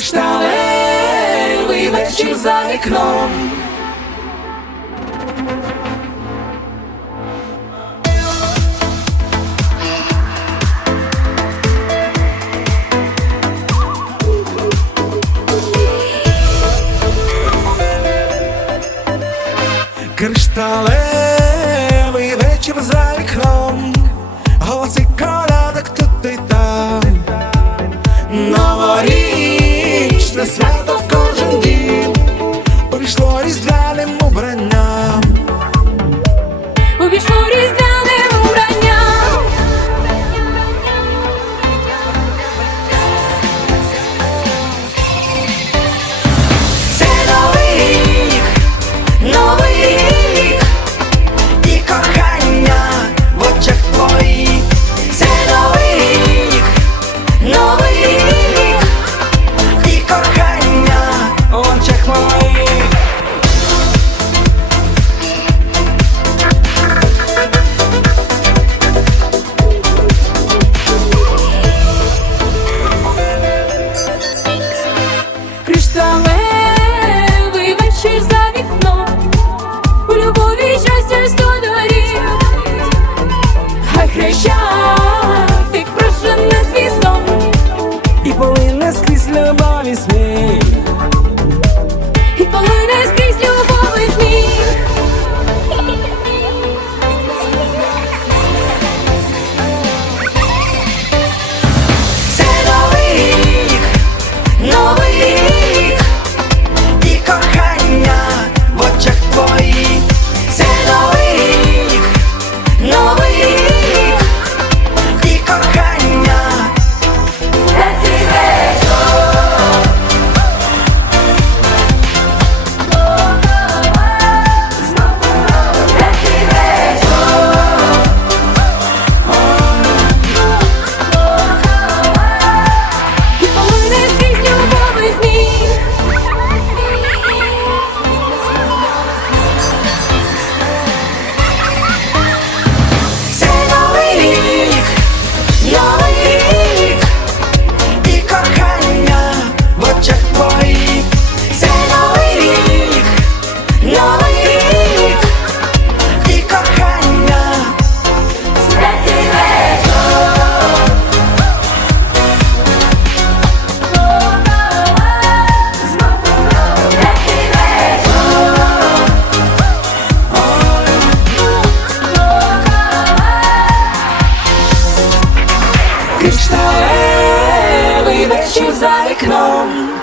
Із вечер за окном. Кришталевий вечер за окном. Це свято в кожен дім прийшло різдвяним убранням. Ти прожене свій сном і полине скрізь любові сміх. Крична, ей, вийдеш за вікном